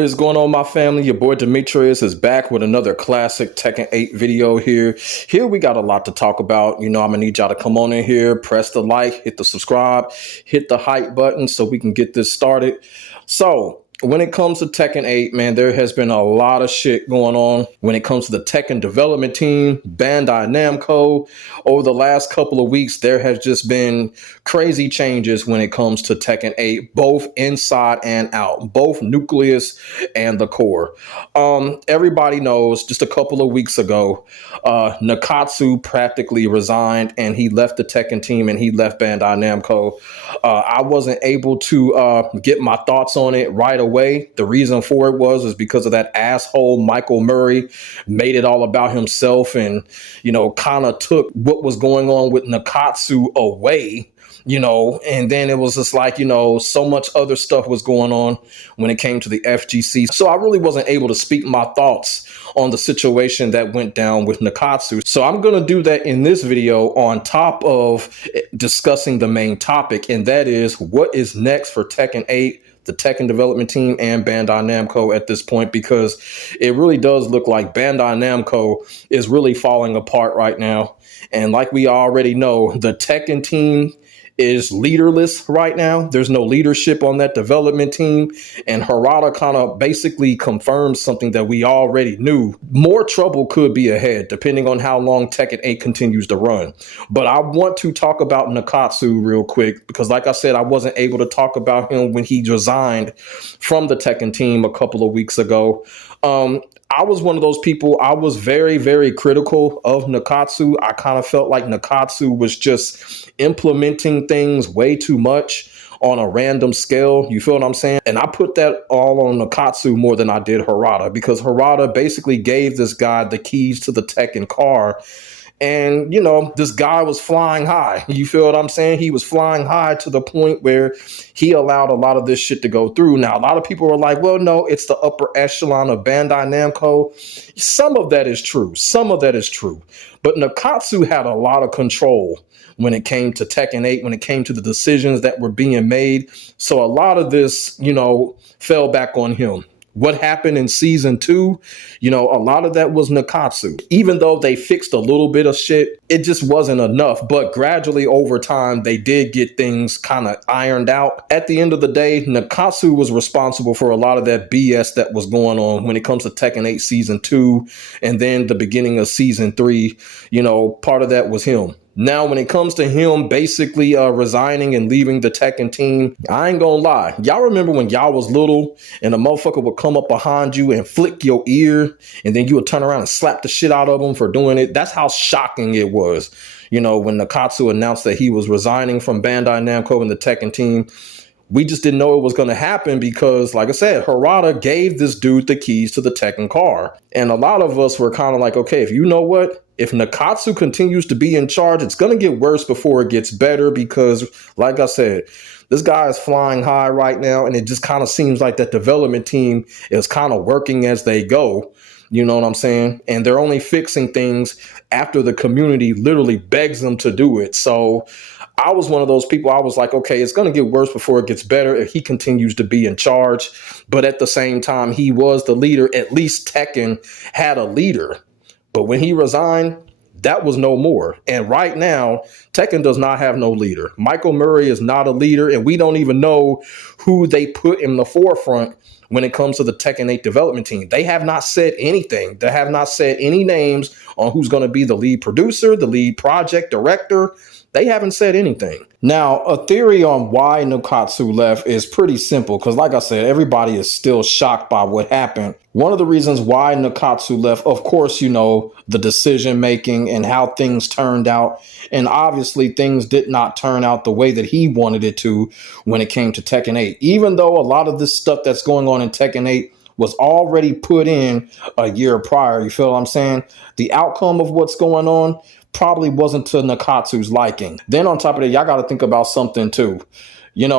What is going on, my family? Your boy Demetrius is back with another classic Tekken 8 video here. Here we got a lot to talk about. I'm gonna need y'all to come on in here, press the like, hit the subscribe, hit the hype button so we can get this started. So when it comes to Tekken 8, man, there has been a lot of shit going on when it comes to the Tekken development team, Bandai Namco. Over the last couple of weeks, there has just been crazy changes when it comes to Tekken 8, both inside and out, both Nucleus and the core. Everybody knows just a couple of weeks ago, Nakatsu practically resigned and he left the Tekken team and he left Bandai Namco. I wasn't able to get my thoughts on it right away. The reason for it was because of that asshole Michael Murray made it all about himself and, kind of took what was going on with Nakatsu away. And then it was just like, so much other stuff was going on when it came to the FGC. So I really wasn't able to speak my thoughts on the situation that went down with Nakatsu. So I'm going to do that in this video on top of discussing the main topic. And that is what is next for Tekken 8, the Tekken development team, and Bandai Namco at this point, because it really does look like Bandai Namco is really falling apart right now. And like we already know, the Tekken team is leaderless right now. There's no leadership on that development team. And Harada kind of basically confirms something that we already knew. More trouble could be ahead, depending on how long Tekken 8 continues to run. But I want to talk about Nakatsu real quick, because like I said, I wasn't able to talk about him when he resigned from the Tekken team a couple of weeks ago. I was one of those people, I was very, very critical of Nakatsu. I kind of felt like Nakatsu was just implementing things way too much on a random scale. You feel what I'm saying? And I put that all on Nakatsu more than I did Harada, because Harada basically gave this guy the keys to the Tekken car. And, this guy was flying high. You feel what I'm saying? He was flying high to the point where he allowed a lot of this shit to go through. Now, a lot of people are like, well, no, it's the upper echelon of Bandai Namco. Some of that is true. Some of that is true. But Nakatsu had a lot of control when it came to Tekken 8, when it came to the decisions that were being made. So a lot of this, fell back on him. What happened in season 2, a lot of that was Nakatsu. Even though they fixed a little bit of shit, it just wasn't enough. But gradually over time, they did get things kind of ironed out. At the end of the day, Nakatsu was responsible for a lot of that BS that was going on when it comes to Tekken 8 season 2 and then the beginning of season 3. Part of that was him. Now, when it comes to him basically resigning and leaving the Tekken team, I ain't gonna lie. Y'all remember when y'all was little and a motherfucker would come up behind you and flick your ear and then you would turn around and slap the shit out of him for doing it? That's how shocking it was. When Nakatsu announced that he was resigning from Bandai Namco and the Tekken team, we just didn't know it was going to happen because, like I said, Harada gave this dude the keys to the Tekken car. And a lot of us were kind of like, okay, if if Nakatsu continues to be in charge, it's going to get worse before it gets better because, like I said, this guy is flying high right now. And it just kind of seems like that development team is kind of working as they go. You know what I'm saying? And they're only fixing things after the community literally begs them to do it. So I was one of those people. I was like, okay, it's going to get worse before it gets better if he continues to be in charge. But at the same time, he was the leader. At least Tekken had a leader. But when he resigned, that was no more. And right now, Tekken does not have no leader. Michael Murray is not a leader, and we don't even know who they put in the forefront when it comes to the Tekken 8 development team. They have not said anything. They have not said any names on who's going to be the lead producer, the lead project director. They haven't said anything. Now, a theory on why Nakatsu left is pretty simple because, like I said, everybody is still shocked by what happened. One of the reasons why Nakatsu left, of course, the decision making and how things turned out. And obviously, things did not turn out the way that he wanted it to when it came to Tekken 8. Even though a lot of this stuff that's going on in Tekken 8 was already put in a year prior. You feel what I'm saying? The outcome of what's going on probably wasn't to Nakatsu's liking. Then on top of that, y'all got to think about something too. When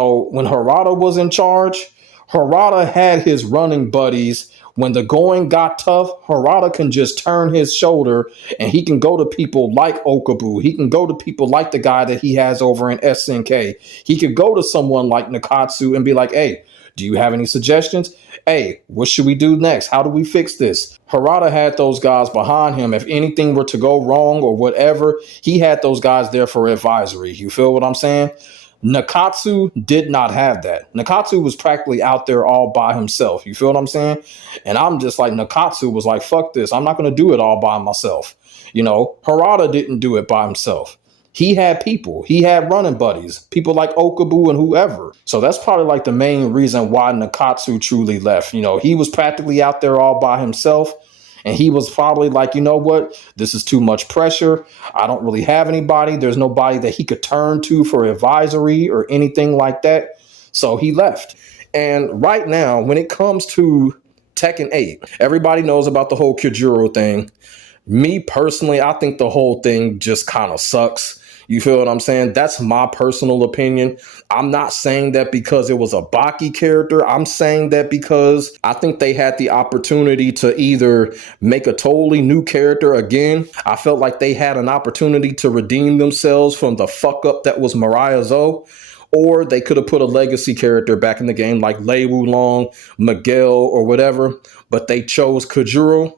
Harada was in charge, Harada had his running buddies. When the going got tough, Harada can just turn his shoulder and he can go to people like Okabu. He can go to people like the guy that he has over in SNK. He could go to someone like Nakatsu and be like, hey, Do you have any suggestions? Hey, what should we do next? How do we fix this? Harada had those guys behind him. If anything were to go wrong or whatever, he had those guys there for advisory. You feel what I'm saying? Nakatsu did not have that. Nakatsu was practically out there all by himself. You feel what I'm saying? And I'm just like, Nakatsu was like, fuck this. I'm not going to do it all by myself. You know, Harada didn't do it by himself. He had people. He had running buddies, people like Okabu and whoever. So that's probably like the main reason why Nakatsu truly left. You know, he was practically out there all by himself. And he was probably like, you know what? This is too much pressure. I don't really have anybody. There's nobody that he could turn to for advisory or anything like that. So he left. And right now, when it comes to Tekken 8, everybody knows about the whole Kujiro thing. Me personally, I think the whole thing just kind of sucks. You feel what I'm saying? That's my personal opinion. I'm not saying that because it was a Baki character. I'm saying that because I think they had the opportunity to either make a totally new character again. I felt like they had an opportunity to redeem themselves from the fuck up that was Mariah Zoe. Or they could have put a legacy character back in the game like Lei Wulong, Miguel, or whatever. But they chose Kujiro.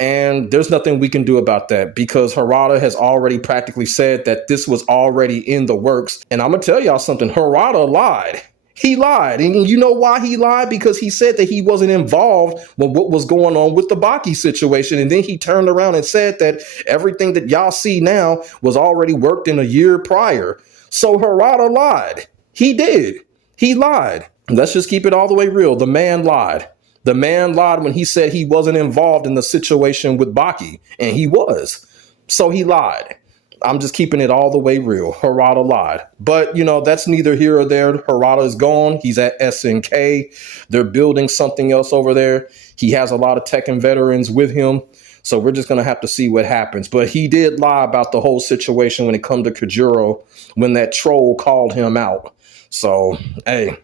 And there's nothing we can do about that because Harada has already practically said that this was already in the works. And I'm going to tell y'all something. Harada lied. He lied. And you know why he lied? Because he said that he wasn't involved with what was going on with the Baki situation. And then he turned around and said that everything that y'all see now was already worked in a year prior. So Harada lied. He did. He lied. Let's just keep it all the way real. The man lied. The man lied when he said he wasn't involved in the situation with Baki, and he was. So he lied. I'm just keeping it all the way real. Harada lied. But, you know, that's neither here or there. Harada is gone. He's at SNK. They're building something else over there. He has a lot of Tekken veterans with him. So we're just going to have to see what happens. But he did lie about the whole situation when it comes to Kujiro when that troll called him out. So, hey.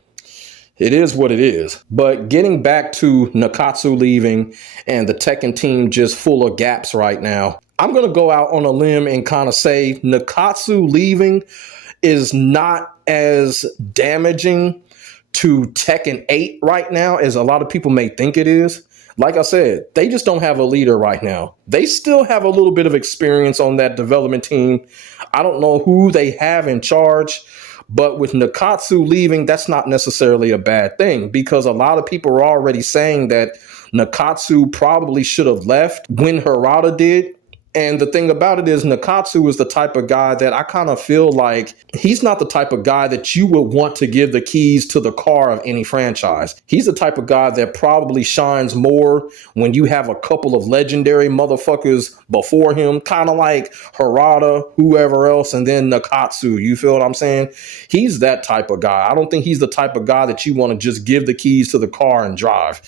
It is what it is. But getting back to Nakatsu leaving and the Tekken team just full of gaps right now, I'm going to go out on a limb and kind of say Nakatsu leaving is not as damaging to Tekken 8 right now as a lot of people may think it is. Like I said, they just don't have a leader right now. They still have a little bit of experience on that development team. I don't know who they have in charge. But with Nakatsu leaving, that's not necessarily a bad thing because a lot of people are already saying that Nakatsu probably should have left when Harada did. And the thing about it is Nakatsu is the type of guy that I kind of feel like he's not the type of guy that you would want to give the keys to the car of any franchise. He's the type of guy that probably shines more when you have a couple of legendary motherfuckers before him, kind of like Harada, whoever else, and then Nakatsu. You feel what I'm saying? He's that type of guy. I don't think he's the type of guy that you want to just give the keys to the car and drive.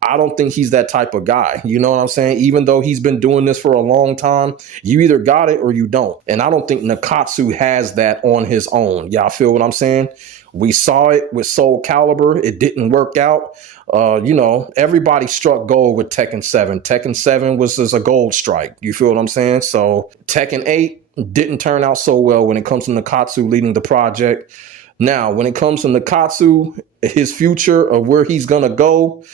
I don't think he's that type of guy. You know what I'm saying? Even though he's been doing this for a long time, you either got it or you don't. And I don't think Nakatsu has that on his own. Y'all feel what I'm saying? We saw it with Soul Calibur. It didn't work out. You know, everybody struck gold with Tekken 7. Tekken 7 was just a gold strike. You feel what I'm saying? So Tekken 8 didn't turn out so well when it comes to Nakatsu leading the project. Now, when it comes to Nakatsu, his future of where he's going to go,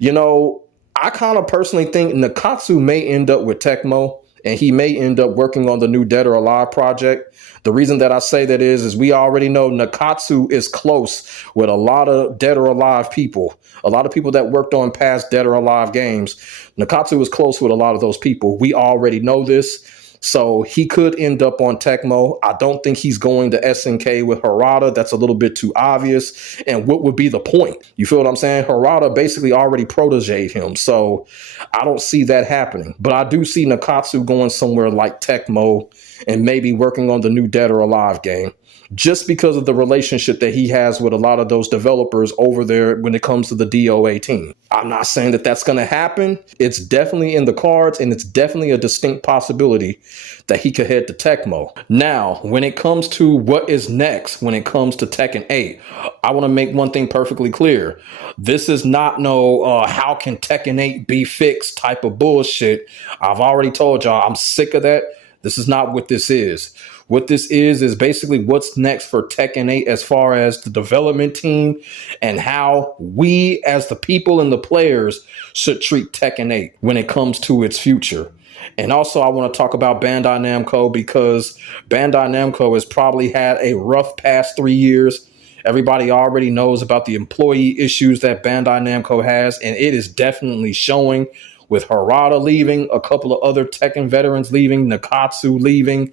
you know, I kind of personally think Nakatsu may end up with Tecmo and he may end up working on the new Dead or Alive project. The reason that I say that is we already know Nakatsu is close with a lot of Dead or Alive people, a lot of people that worked on past Dead or Alive games. Nakatsu is close with a lot of those people. We already know this. So he could end up on Tecmo. I don't think he's going to SNK with Harada. That's a little bit too obvious. And what would be the point? You feel what I'm saying? Harada basically already protéged him. So I don't see that happening. But I do see Nakatsu going somewhere like Tecmo and maybe working on the new Dead or Alive game, just because of the relationship that he has with a lot of those developers over there when it comes to the DOA team. I'm not saying that that's going to happen. It's definitely in the cards, and it's definitely a distinct possibility that he could head to Tecmo. Now, when it comes to what is next, when it comes to Tekken 8, I want to make one thing perfectly clear. This is not no how can Tekken 8 be fixed type of bullshit. I've already told y'all I'm sick of that. This is not what this is. What this is basically what's next for Tekken 8 as far as the development team and how we as the people and the players should treat Tekken 8 when it comes to its future. And also I want to talk about Bandai Namco because Bandai Namco has probably had a rough past 3 years. Everybody already knows about the employee issues that Bandai Namco has, and it is definitely showing with Harada leaving, a couple of other Tekken veterans leaving, Nakatsu leaving.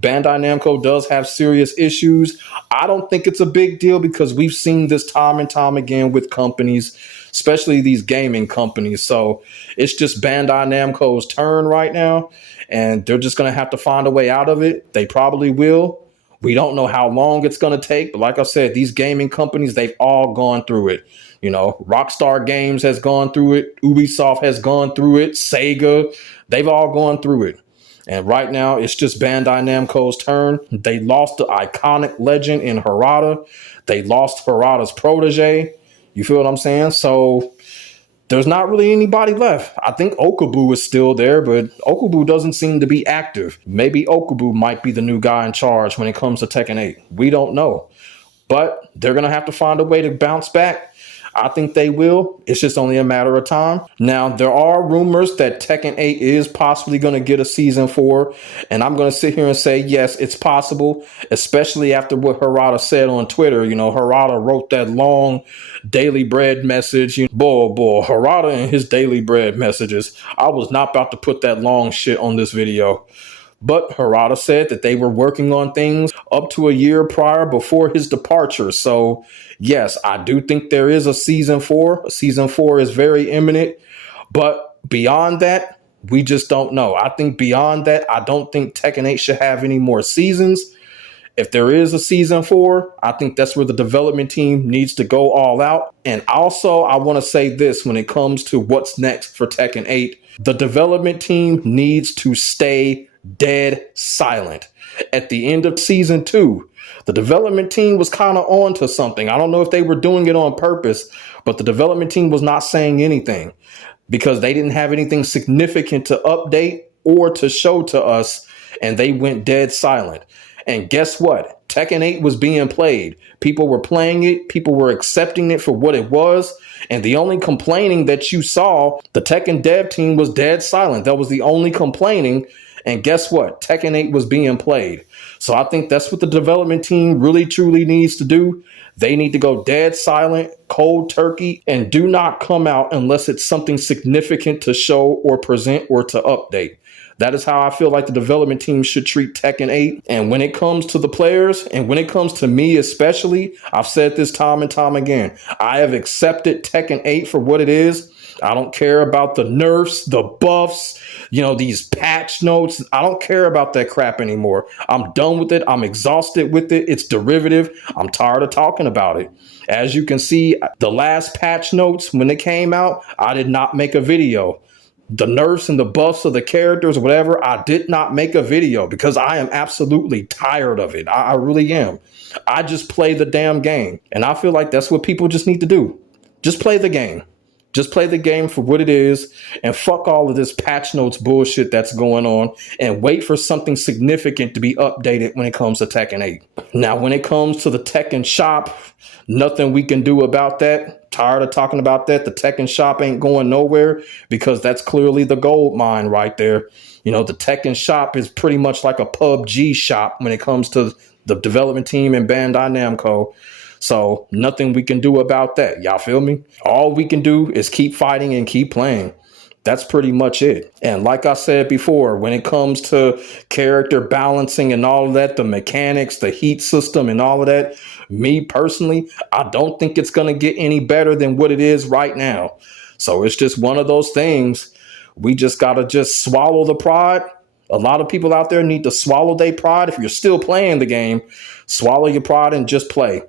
Bandai Namco does have serious issues. I don't think it's a big deal because we've seen this time and time again with companies, especially these gaming companies. So it's just Bandai Namco's turn right now, and they're just going to have to find a way out of it. They probably will. We don't know how long it's going to take, but like I said, these gaming companies, they've all gone through it. You know, Rockstar Games has gone through it. Ubisoft has gone through it. Sega, they've all gone through it. And right now, it's just Bandai Namco's turn. They lost the iconic legend in Harada. They lost Harada's protege. You feel what I'm saying? So there's not really anybody left. I think Okabu is still there, but Okabu doesn't seem to be active. Maybe Okabu might be the new guy in charge when it comes to Tekken 8. We don't know. But they're going to have to find a way to bounce back. I think they will. It's just only a matter of time. Now, there are rumors that Tekken 8 is possibly going to get a season 4. And I'm going to sit here and say, yes, it's possible, especially after what Harada said on Twitter. You know, Harada wrote that long Daily Bread message. Boy, Harada and his Daily Bread messages. I was not about to put that long shit on this video. But Harada said that they were working on things up to a year prior before his departure. So, yes, I do think there is a season 4. Season 4 is very imminent. But beyond that, we just don't know. I think beyond that, I don't think Tekken 8 should have any more seasons. If there is a season 4, I think that's where the development team needs to go all out. And also, I want to say this when it comes to what's next for Tekken 8. The development team needs to stay dead silent. At the end of season 2, the development team was kind of on to something. I don't know if they were doing it on purpose, but the development team was not saying anything because they didn't have anything significant to update or to show to us, and they went dead silent. And guess what? Tekken 8 was being played. People were playing it. People were accepting it for what it was. And the only complaining that you saw, the Tekken dev team was dead silent. That was the only complaining. And guess what? Tekken 8 was being played. So I think that's what the development team really truly needs to do. They need to go dead silent, cold turkey, and do not come out unless it's something significant to show or present or to update. That is how I feel like the development team should treat Tekken 8. And when it comes to the players, and when it comes to me especially, I've said this time and time again, I have accepted Tekken 8 for what it is. I don't care about the nerfs, the buffs, these patch notes. I don't care about that crap anymore. I'm done with it. I'm exhausted with it. It's derivative. I'm tired of talking about it. As you can see, the last patch notes, when they came out, I did not make a video. The nerfs and the buffs of the characters, whatever, I did not make a video because I am absolutely tired of it. I really am. I just play the damn game. And I feel like that's what people just need to do. Just play the game. Just play the game for what it is and fuck all of this patch notes bullshit that's going on and wait for something significant to be updated when it comes to Tekken 8. Now, when it comes to the Tekken shop, nothing we can do about that. Tired of talking about that. The Tekken shop ain't going nowhere because that's clearly the gold mine right there. The Tekken shop is pretty much like a PUBG shop when it comes to the development team and Bandai Namco. So nothing we can do about that. Y'all feel me? All we can do is keep fighting and keep playing. That's pretty much it. And like I said before, when it comes to character balancing and all of that, the mechanics, the heat system and all of that, me personally, I don't think it's going to get any better than what it is right now. So it's just one of those things. We just got to just swallow the pride. A lot of people out there need to swallow their pride. If you're still playing the game, swallow your pride and just play.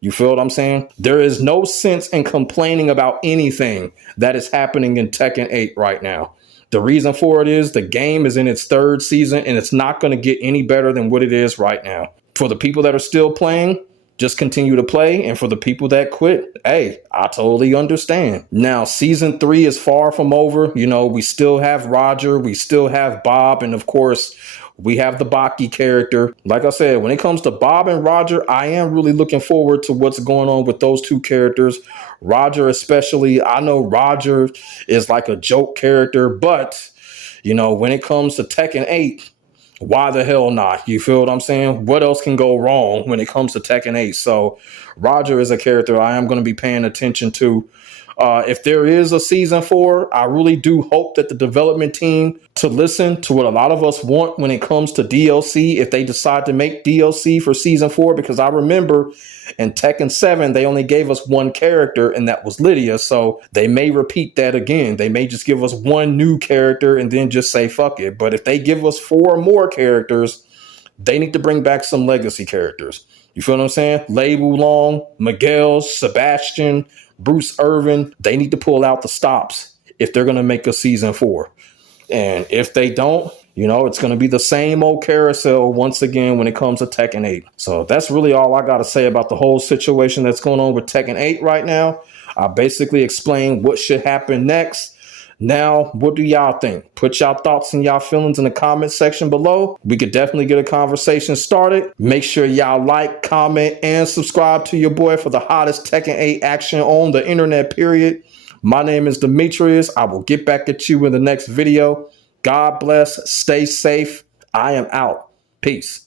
You feel what I'm saying? There is no sense in complaining about anything that is happening in Tekken 8 right now. The reason for it is the game is in its 3rd season and it's not going to get any better than what it is right now. For the people that are still playing, just continue to play. And for the people that quit, hey, I totally understand. Now, season 3 is far from over. You know, we still have Roger, we still have Bob, and of course, we have the Baki character. Like I said, when it comes to Bob and Roger, I am really looking forward to what's going on with those two characters. Roger especially. I know Roger is like a joke character, but, you know, when it comes to Tekken 8, why the hell not? You feel what I'm saying? What else can go wrong when it comes to Tekken 8? So Roger is a character I am going to be paying attention to. If there is a season 4, I really do hope that the development team to listen to what a lot of us want when it comes to DLC, if they decide to make DLC for season 4, because I remember in Tekken 7, they only gave us one character, and that was Lydia. So they may repeat that again. They may just give us one new character and then just say, fuck it. But if they give us 4 more characters, they need to bring back some legacy characters. You feel what I'm saying? Lei Wulong, Miguel, Sebastian, Bruce Irvin, they need to pull out the stops if they're going to make a season 4. And if they don't, you know, it's going to be the same old carousel once again when it comes to Tekken 8. So that's really all I got to say about the whole situation that's going on with Tekken 8 right now. I basically explained what should happen next. Now, what do y'all think? Put y'all thoughts and y'all feelings in the comment section below. We could definitely get a conversation started. Make sure y'all like, comment, and subscribe to your boy for the hottest Tekken 8 action on the internet, period. My name is Demetrius. I will get back at you in the next video. God bless. Stay safe. I am out. Peace.